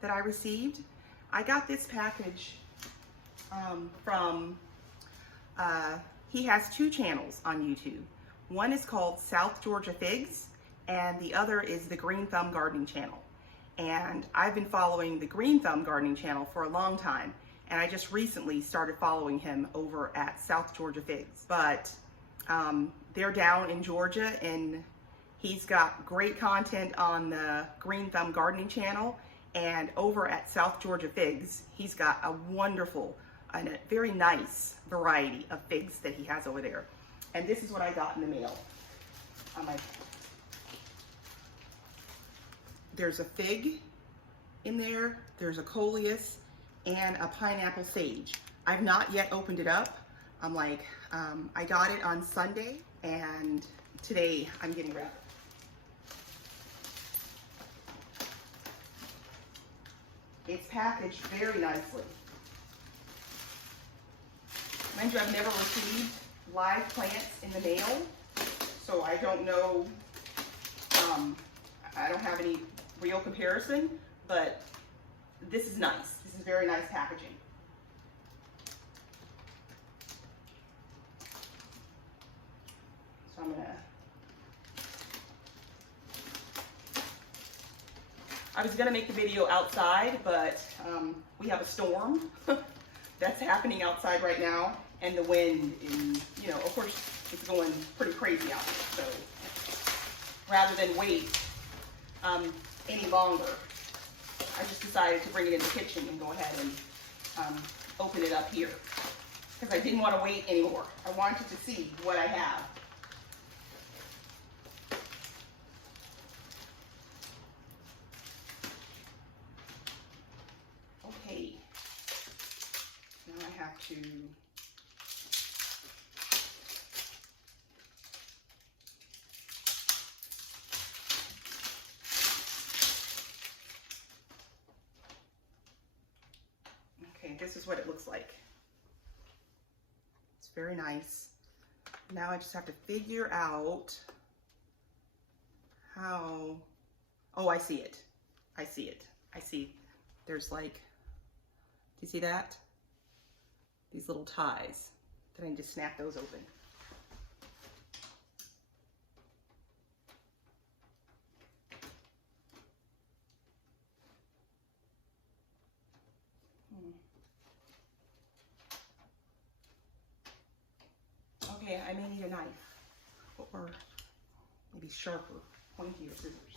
that I received. I got this package from, he has two channels on YouTube. One is called South Georgia Figs, and the other is the Greenthumb Gardening Channel. And I've been following the Greenthumb Gardening Channel for a long time, and I just recently started following him over at South Georgia Figs. But they're down in Georgia, and he's got great content on the Greenthumb Gardening Channel, and over at South Georgia Figs, he's got a wonderful and a very nice variety of figs that he has over there. And this is what I got in the mail. There's a fig in there, there's a coleus, and a pineapple sage. I've not yet opened it up. I got it on Sunday, and today I'm getting ready. It's packaged very nicely. Mind you, I've never received live plants in the mail, so I don't know, I don't have any real comparison, but this is nice. This is very nice packaging. So I was gonna make the video outside, but we have a storm that's happening outside right now, and the wind is, of course, it's going pretty crazy out there. So rather than wait any longer, I just decided to bring it in the kitchen and go ahead and open it up here, because I didn't want to wait anymore. I wanted to see what I have. Okay, now I have to this is what it looks like. It's very nice. Now I just have to figure out how, oh, I see it. I see it. I see there's like, do you see that? These little ties that I need to snap those open. Okay, I may need a knife, or maybe sharper, pointier scissors.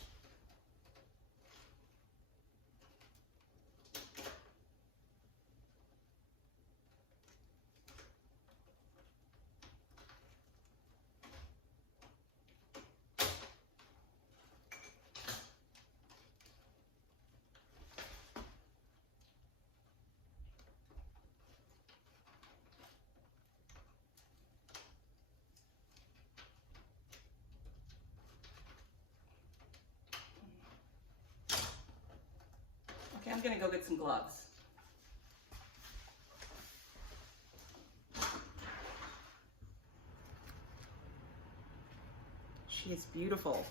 Okay, I'm gonna go get some gloves. She is beautiful.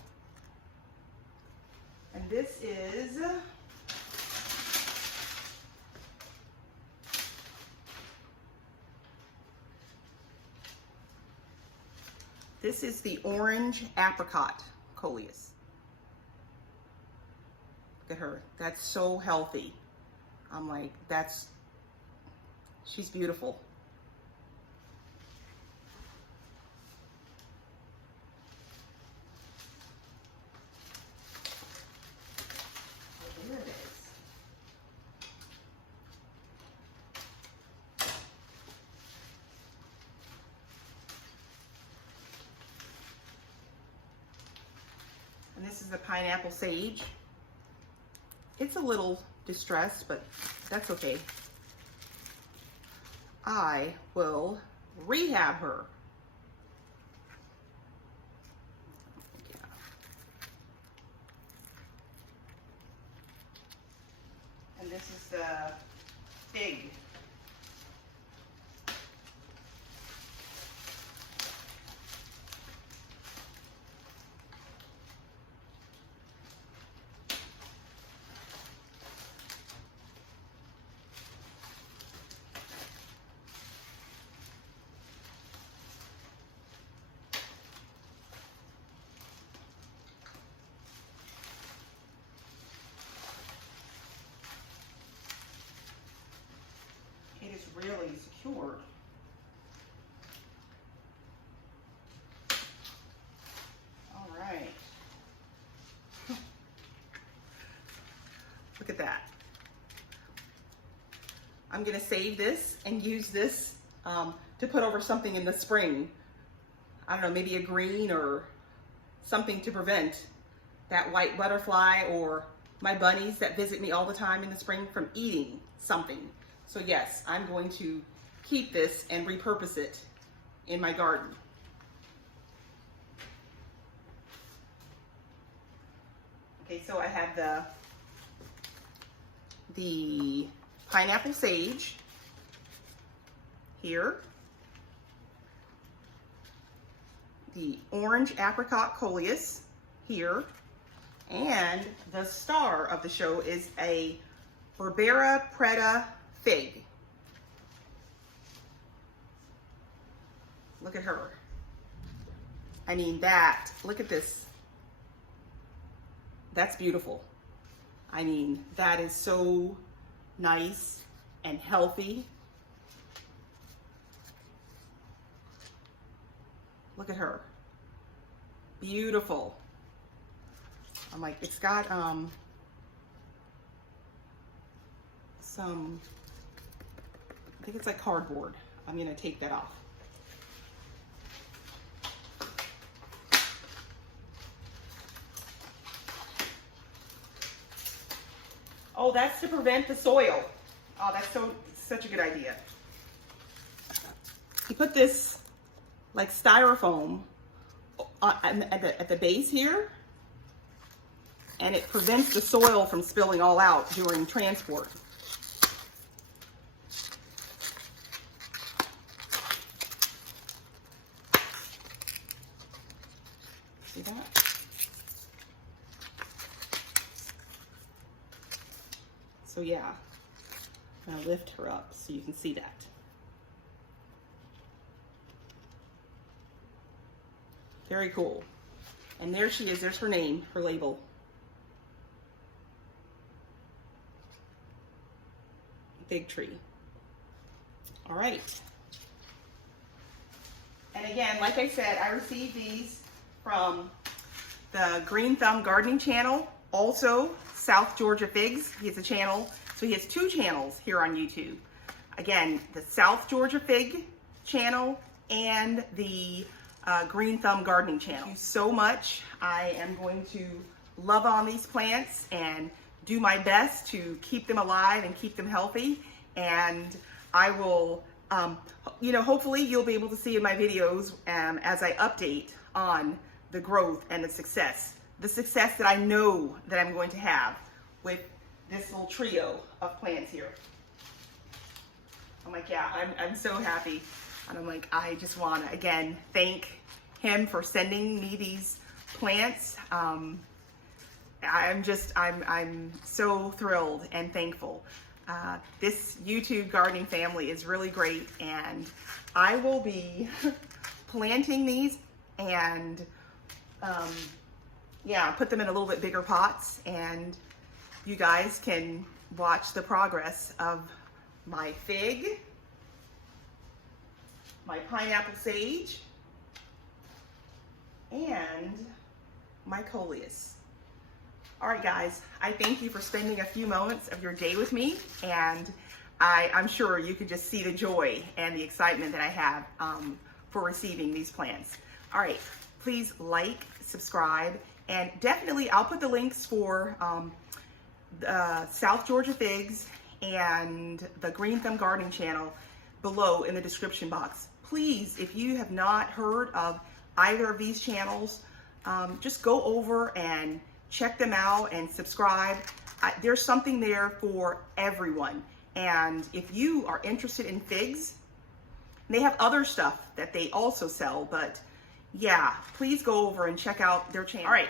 And this is the orange apricot coleus. Look at her. That's so healthy. I'm like, she's beautiful. Oh, there it is. And this is the pineapple sage. It's a little distressed, but that's okay. I will rehab her. Yeah. And this is the fig. really secured. All right. Look at that. I'm gonna save this and use this to put over something in the spring. I don't know, maybe a green or something to prevent that white butterfly or my bunnies that visit me all the time in the spring from eating something. So yes, I'm going to keep this and repurpose it in my garden. Okay, so I have the pineapple sage here, the orange apricot coleus here, and the star of the show is a Berbera preta fig. Look at her. I mean that, look at this. That's beautiful. I mean, that is so nice and healthy. Look at her. Beautiful. I'm like, it's got some, I think it's like cardboard. I'm gonna take that off. Oh, that's to prevent the soil. Oh, that's such a good idea. You put this like styrofoam at the base here, and it prevents the soil from spilling all out during transport. See that? So yeah, I'm gonna lift her up so you can see that. Very cool. And there she is, there's her name, her label. Fig tree. All right. And again, like I said, I received these from the Greenthumb gardening channel, also South Georgia Figs. He has a channel, so he has two channels here on YouTube. Again, the South Georgia Fig channel and the Greenthumb gardening channel. Thank you so much. I am going to love on these plants and do my best to keep them alive and keep them healthy. And I will, hopefully you'll be able to see in my videos as I update on the growth and the success that I know that I'm going to have with this little trio of plants here. I'm like, yeah, I'm so happy. And I'm like, I just want to, again, thank him for sending me these plants. I'm so thrilled and thankful. This YouTube gardening family is really great, and I will be planting these and put them in a little bit bigger pots, and you guys can watch the progress of my fig, my pineapple sage, and my coleus. All right, guys, I thank you for spending a few moments of your day with me, and I'm sure you can just see the joy and the excitement that I have for receiving these plants. All right, please like, subscribe, and definitely I'll put the links for South Georgia Figs and the Greenthumb gardening channel below in the description box. Please, if you have not heard of either of these channels, just go over and check them out and subscribe. There's something there for everyone. And if you are interested in figs, they have other stuff that they also sell, but yeah, please go over and check out their channel. All right,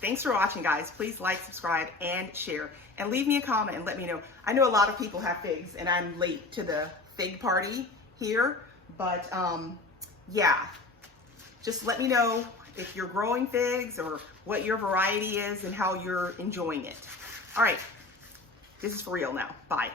thanks for watching, guys. Please like, subscribe, and share. And leave me a comment and let me know. I know a lot of people have figs, and I'm late to the fig party here, but yeah, just let me know if you're growing figs or what your variety is and how you're enjoying it. All right, this is for real now. Bye.